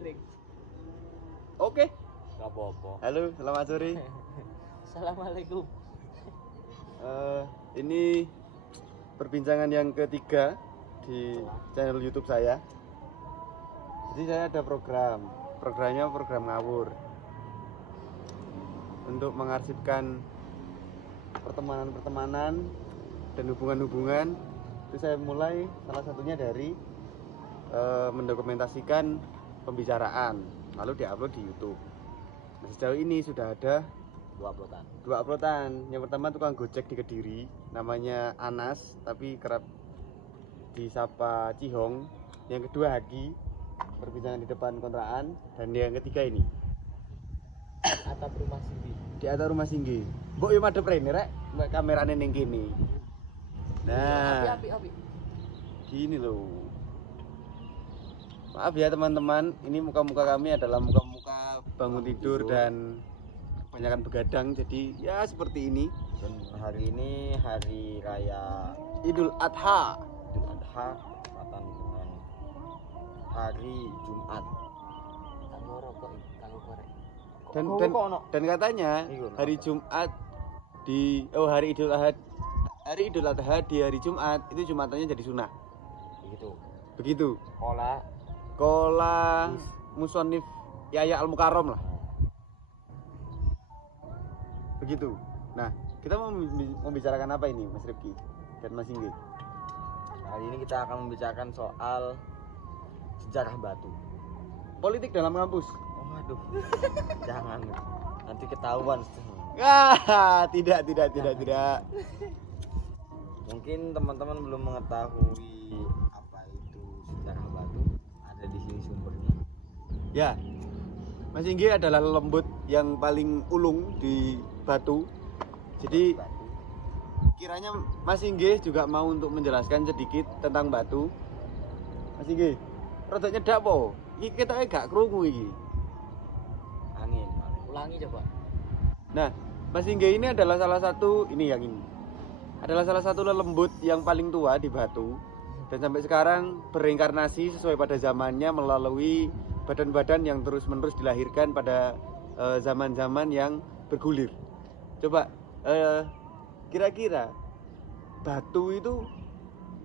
miring. Oke. Gak apa-apa. Halo, selamat sore. Assalamualaikum. Ini perbincangan yang ketiga di channel YouTube saya. Jadi saya ada programnya program ngawur untuk mengarsipkan pertemanan dan hubungan-hubungan. Itu saya mulai salah satunya dari mendokumentasikan pembicaraan lalu diupload di YouTube. Nah, sejauh ini sudah ada dua uploadan. Yang pertama tukang gojek di Kediri, namanya Anas tapi kerap disapa Cihong. Yang kedua Hagi, perbincangan di depan kontrakan. Dan yang ketiga ini Atap rumah Singgi. di atas rumah Singgi. Mbok yo madhep rene rek, mbok kamerane ning kene. Nah, Api. gini loh. Maaf ya teman-teman, ini muka-muka kami adalah muka-muka bangun tidur dan kebanyakan begadang, jadi ya seperti ini. Dan hari ini hari raya Idul Adha. Idul Adha bertepatan dengan hari Jumat. Kanggo rokok, kanggo korek. Dan katanya Iku, hari Jumat hari Idul Adha di hari Jumat itu Jumatannya jadi sunnah. Begitu. Kola Musonif Yaya Al-Mukarram lah. Begitu. Nah, kita mau membicarakan apa ini Mas Rifki dan Mas Inggi? Hari ini kita akan membicarakan soal sejarah Batu. Politik dalam kampus. Waduh. Jangan. Nanti ketahuan. Tidak. Mungkin teman-teman belum mengetahui apa itu sejarah Batu. Ada di sini sumbernya. Ya. Mas Inggi adalah lembut yang paling ulung di Batu. Jadi kiranya Mas Inggi juga mau untuk menjelaskan sedikit tentang Batu. Mas Inggi, rada nyedak po. Iki ketoke gak krungu iki. Angin. Ulangi coba. Nah, Mas Inggi ini adalah salah satu adalah salah satu lelembut yang paling tua di Batu dan sampai sekarang bereinkarnasi sesuai pada zamannya melalui badan-badan yang terus-menerus dilahirkan pada zaman-zaman yang bergulir. Coba kira-kira Batu itu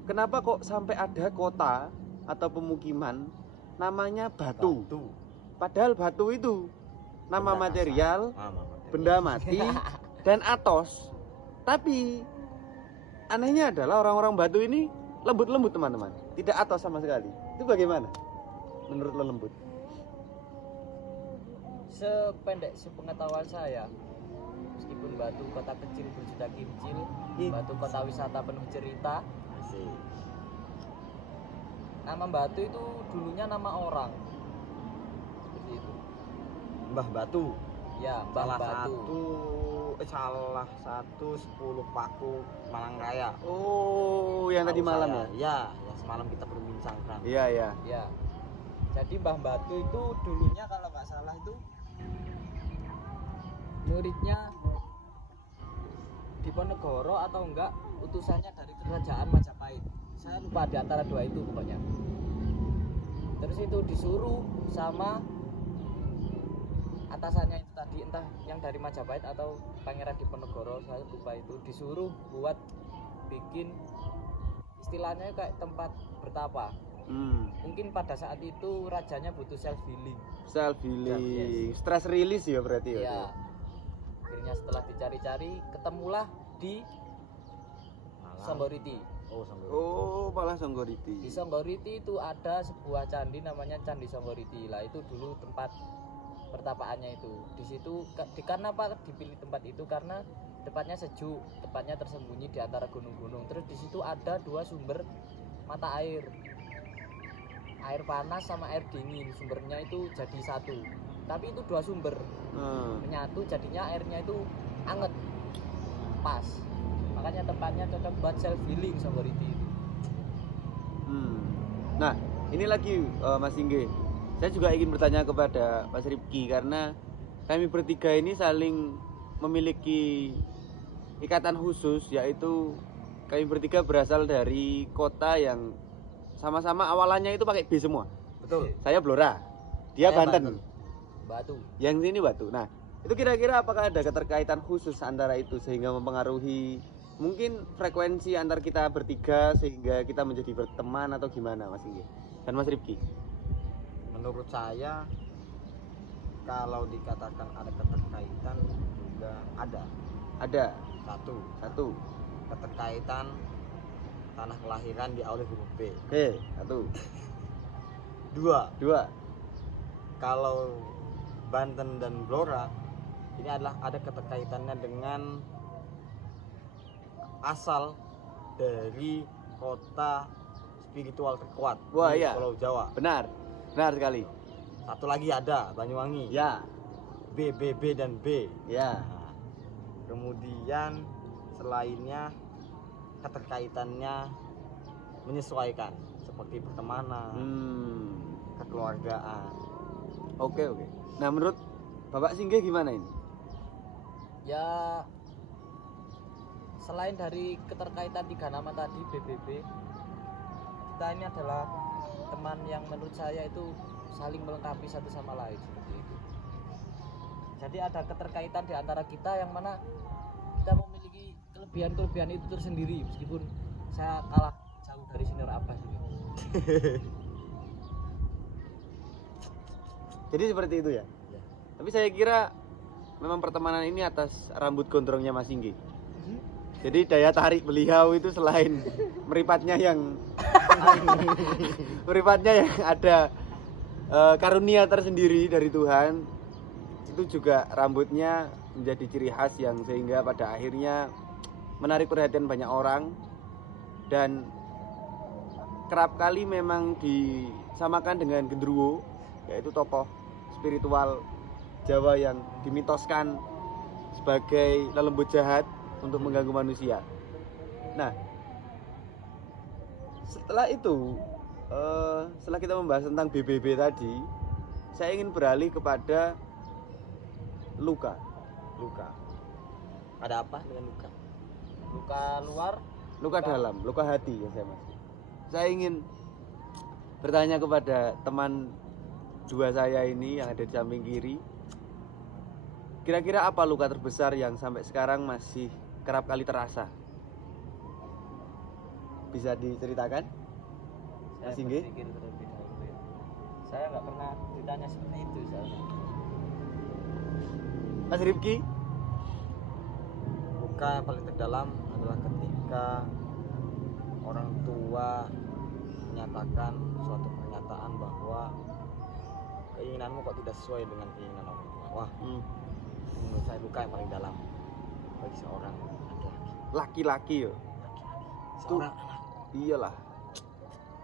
kenapa kok sampai ada kota atau pemukiman namanya Batu? Padahal Batu itu nama material, benda mati dan atos. Tapi anehnya adalah orang-orang Batu ini lembut-lembut teman-teman, tidak atos sama sekali. Itu bagaimana menurut lo lembut? Sependek sepengetahuan saya, meskipun Batu kota kecil berjuta kincil, Batu kota wisata penuh cerita. Nama Batu itu dulunya nama orang. Seperti itu. Mbah Batu. Ya, Mbah Batu. Salah satu 10 paku Malang Raya. Oh, yang tadi malam ya? Ya, yang semalam kita berbincangkan. Iya. Ya. Jadi Mbah Batu itu dulunya kalau nggak salah itu muridnya Diponegoro atau enggak utusannya dari kerajaan Majapahit. Saya lupa di antara dua itu pokoknya. Terus itu disuruh sama atasannya itu tadi, entah yang dari Majapahit atau Pangeran Diponegoro, saya lupa itu, disuruh buat bikin istilahnya kayak tempat bertapa. Mungkin pada saat itu rajanya butuh self healing, stress release ya berarti ya. Iya. Akhirnya setelah dicari-cari ketemulah di Songgoriti. Oh, malah Songgoriti. Di Songgoriti itu ada sebuah candi namanya Candi Songgoriti. Lah itu dulu tempat pertapaannya itu. Di situ karena apa dipilih tempat itu karena tempatnya sejuk, tempatnya tersembunyi di antara gunung-gunung. Terus di situ ada dua sumber mata air. Air panas sama air dingin, sumbernya itu jadi satu. Tapi itu dua sumber menyatu, jadinya airnya itu anget, pas. Makanya tempatnya cocok buat self healing Songgoriti itu. Nah, ini lagi Mas Ingge. Saya juga ingin bertanya kepada Mas Rifki karena kami bertiga ini saling memiliki ikatan khusus, yaitu kami bertiga berasal dari kota yang sama-sama awalannya itu pakai B semua. Betul. Saya Blora. Dia Saya Banten. Batu. Yang ini Batu. Nah, itu kira-kira apakah ada keterkaitan khusus antara itu sehingga mempengaruhi mungkin frekuensi antar kita bertiga sehingga kita menjadi berteman atau gimana Mas Inggi dan Mas Rifki? Menurut saya kalau dikatakan ada keterkaitan juga ada. Ada Satu, keterkaitan tanah kelahiran diawali huruf B. Oke, satu. Dua, kalau Banten dan Blora ini adalah ada keterkaitannya dengan asal dari kota spiritual terkuat Wah, di iya. Pulau Jawa. Benar sekali. Satu lagi ada Banyuwangi. Ya, B dan B. ya. Nah, kemudian selainnya keterkaitannya menyesuaikan seperti pertemanan, kekeluargaan. Oke. Nah, menurut Bapak Singgih gimana ini? Ya selain dari keterkaitan 3 nama tadi BBB, kita ini adalah teman yang menurut saya itu saling melengkapi satu sama lain seperti itu. Jadi ada keterkaitan di antara kita yang mana kita memiliki kelebihan itu tersendiri meskipun saya kalah jauh dari senior Abbas ini. Jadi seperti itu ya? Ya. Tapi saya kira memang pertemanan ini atas rambut gondrongnya Mas Inggi. Jadi daya tarik beliau itu selain meripatnya yang ada karunia tersendiri dari Tuhan, itu juga rambutnya menjadi ciri khas yang sehingga pada akhirnya menarik perhatian banyak orang dan kerap kali memang disamakan dengan genderuwo, yaitu tokoh spiritual Jawa yang dimitoskan sebagai lelembut jahat untuk mengganggu manusia. Nah, setelah itu setelah kita membahas tentang BBB tadi, saya ingin beralih kepada luka. Ada apa dengan luka? Luka luar, Luka dalam, luka hati ya saya Mas. Saya ingin bertanya kepada teman dua saya ini yang ada di samping kiri. Kira-kira apa luka terbesar yang sampai sekarang masih kerap kali terasa? Bisa diceritakan? saya Mas Inggi? berpikir terlebih dahulu ya. Saya nggak pernah ditanya seperti itu soalnya. Mas Rifki? Luka yang paling terdalam adalah ketika orang tua menyatakan suatu pernyataan bahwa keinginanmu kok tidak sesuai dengan keinginan orang tua. Wah, menurut saya luka yang paling dalam bagi seorang Laki-laki yo. seorang anak. Iyalah.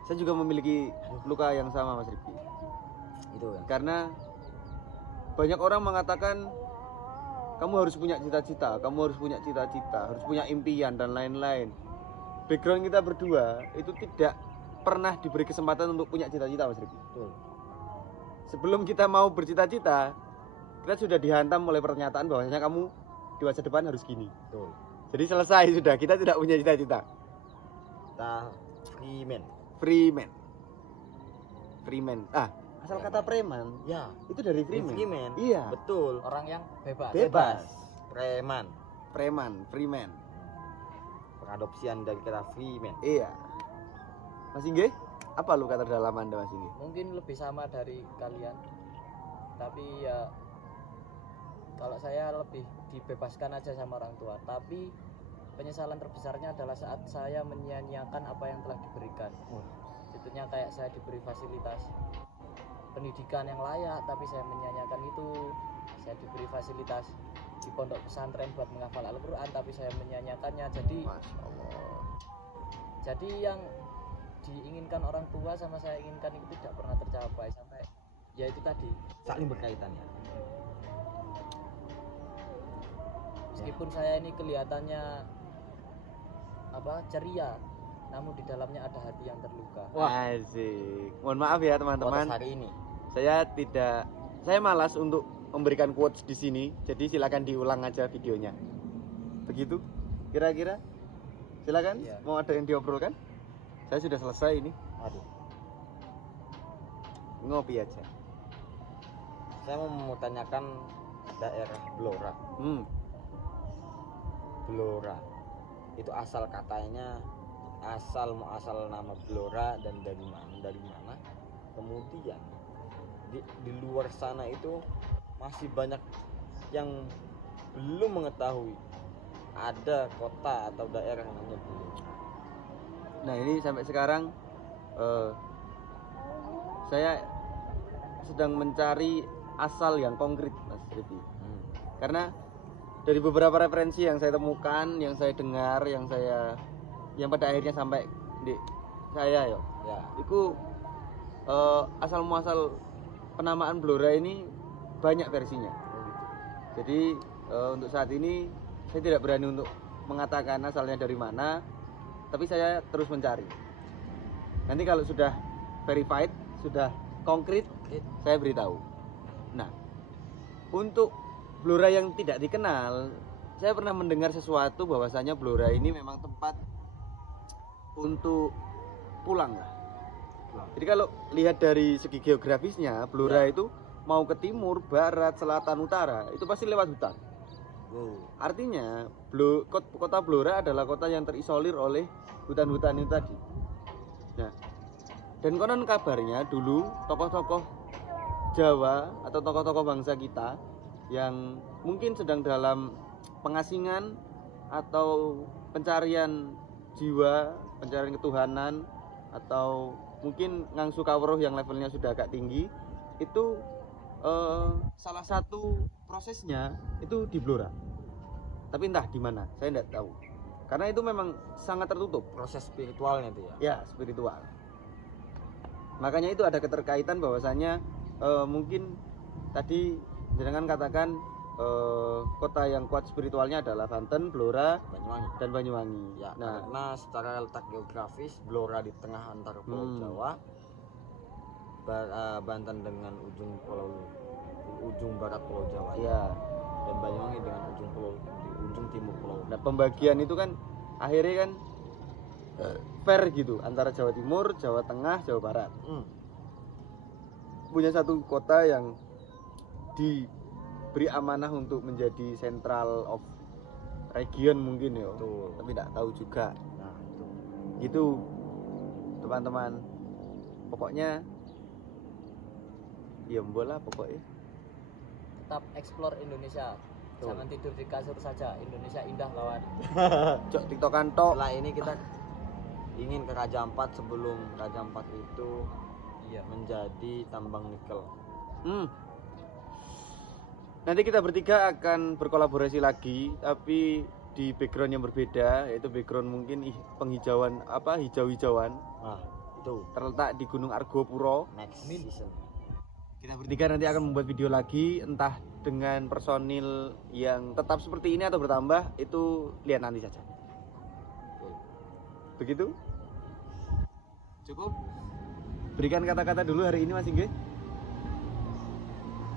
Saya juga memiliki luka yang sama Mas Rifki. Itu kan. Karena banyak orang mengatakan kamu harus punya cita-cita, harus punya impian dan lain-lain. Background kita berdua itu tidak pernah diberi kesempatan untuk punya cita-cita Mas Rifki. Betul. Sebelum kita mau bercita-cita, kita sudah dihantam oleh pernyataan bahwasanya kamu di masa depan harus gini. Betul. Jadi selesai sudah, kita tidak punya cita-cita. Kita freeman. Freeman. Asal Ya. kata preman Ya, itu dari freeman. freeman. Iya. Betul. Orang yang bebas. Bebas. Preman. Freeman. Pengadopsian dari kata freeman. Iya. Mas Inggi, apa luka terdalam Anda Mas Inggi? Mungkin lebih sama dari kalian, tapi ya kalau saya lebih dibebaskan aja sama orang tua. Tapi penyesalan terbesarnya adalah saat saya menyia-nyiakan apa yang telah diberikan. Contohnya kayak saya diberi fasilitas pendidikan yang layak, tapi saya menyia-nyiakan itu. Saya diberi fasilitas di pondok pesantren buat menghafal Al-Quran, tapi saya menyia-nyiakannya. Masya Allah. Jadi yang diinginkan orang tua sama saya inginkan itu tidak pernah tercapai, sampai ya itu tadi. Saling berkaitan ya. Meskipun saya ini kelihatannya ceria, namun di dalamnya ada hati yang terluka. Wah, asik. Mohon maaf ya teman-teman. Podcast hari ini. Saya malas untuk memberikan quotes di sini. Jadi silakan diulang aja videonya. Begitu? Kira-kira? Silakan. Iya. Mau ada yang diobrolkan? Saya sudah selesai ini. Aduh. Ngopi aja. Saya mau tanyakan daerah Blora. Blora itu asal katanya, asal nama Blora dan dari mana. Kemudian di luar sana itu masih banyak yang belum mengetahui ada kota atau daerah yang namanya Blora. Nah ini sampai sekarang saya sedang mencari asal yang konkret, Mas Rifki. Karena dari beberapa referensi yang saya temukan, yang saya dengar, yang pada akhirnya sampai di saya ya, itu asal muasal penamaan Blora ini banyak versinya. Jadi untuk saat ini saya tidak berani untuk mengatakan asalnya dari mana, tapi saya terus mencari. Nanti kalau sudah verified, sudah konkret, saya beritahu. Nah, untuk Blora yang tidak dikenal, saya pernah mendengar sesuatu bahwasanya Blora ini memang tempat untuk pulang lah. Jadi kalau lihat dari segi geografisnya, Blora itu mau ke timur, barat, selatan, utara, itu pasti lewat hutan. Artinya kota Blora adalah kota yang terisolir oleh hutan-hutan itu tadi. Nah, dan konon kabarnya dulu tokoh-tokoh Jawa atau tokoh-tokoh bangsa kita yang mungkin sedang dalam pengasingan atau pencarian jiwa, pencarian ketuhanan, atau mungkin ngangsu kawruh yang levelnya sudah agak tinggi, itu salah satu prosesnya itu di Blora. Tapi entah di mana, saya tidak tahu. Karena itu memang sangat tertutup. Proses spiritualnya itu ya. Ya, spiritual. Makanya itu ada keterkaitan bahwasanya mungkin tadi jenengan katakan kota yang kuat spiritualnya adalah Banten, Blora, Banyuwangi dan Banyuwangi. Ya, nah, karena secara letak geografis Blora di tengah antara Pulau Jawa, Banten dengan ujung barat Pulau Jawa, ya. Dan Banyuwangi dengan ujung timur Pulau. Nah, pembagian itu kan akhirnya kan fair gitu antara Jawa Timur, Jawa Tengah, Jawa Barat. Punya satu kota yang diberi amanah untuk menjadi central of region mungkin ya. Tapi tidak tahu juga. Nah, gitu teman-teman. Pokoknya ya bola pokoknya. Tetap explore Indonesia. Jangan tidur di kasur saja. Indonesia indah kawan. Cok tiktokan tok. Setelah ini kita ingin ke Raja Ampat sebelum Raja Ampat itu menjadi tambang nikel. Nanti kita bertiga akan berkolaborasi lagi, tapi di background yang berbeda, yaitu background mungkin penghijauan hijau-hijauan. Nah, itu terletak di Gunung Argopuro. Next season. Kita bertiga nanti akan membuat video lagi, entah dengan personil yang tetap seperti ini atau bertambah, itu lihat nanti saja. Begitu? Cukup? Berikan kata-kata dulu hari ini Mas Inge.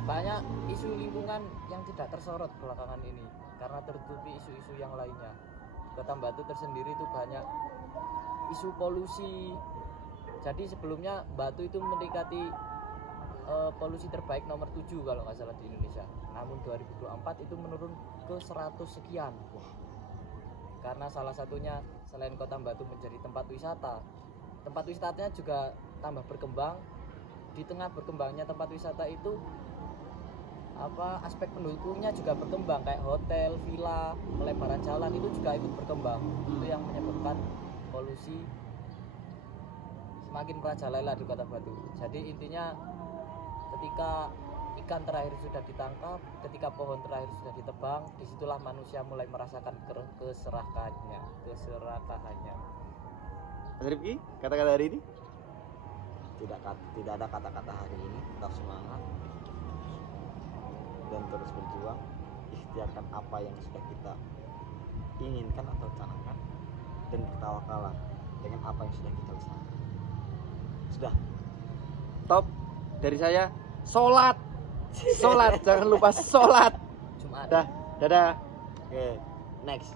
Banyak isu lingkungan yang tidak tersorot belakangan ini karena tertutupi isu-isu yang lainnya. Kota Batu tersendiri itu banyak isu polusi. Jadi sebelumnya Batu itu mendekati polusi terbaik nomor 7 kalau nggak salah di Indonesia. Namun 2024 itu menurun ke 100 sekian. Karena salah satunya selain Kota Batu menjadi tempat wisatanya juga tambah berkembang. Di tengah berkembangnya tempat wisata itu aspek pendukungnya juga berkembang, kayak hotel, villa, pelebaran jalan itu juga ikut berkembang. Itu yang menyebabkan polusi semakin merajalela di Kota Batu. Jadi intinya ketika ikan terakhir sudah ditangkap, ketika pohon terakhir sudah ditebang, disitulah manusia mulai merasakan keserakahannya. Mas Rifki, kata-kata hari ini? Tidak ada kata-kata hari ini. Tetap semangat dan terus berjuang, ikhtiarkan apa yang sudah kita inginkan atau canangkan, dan bertawakallah dengan apa yang sudah kita usahakan. Sudah top dari saya. Sholat jangan lupa sholat. Jumat. Dadah. Oke, next.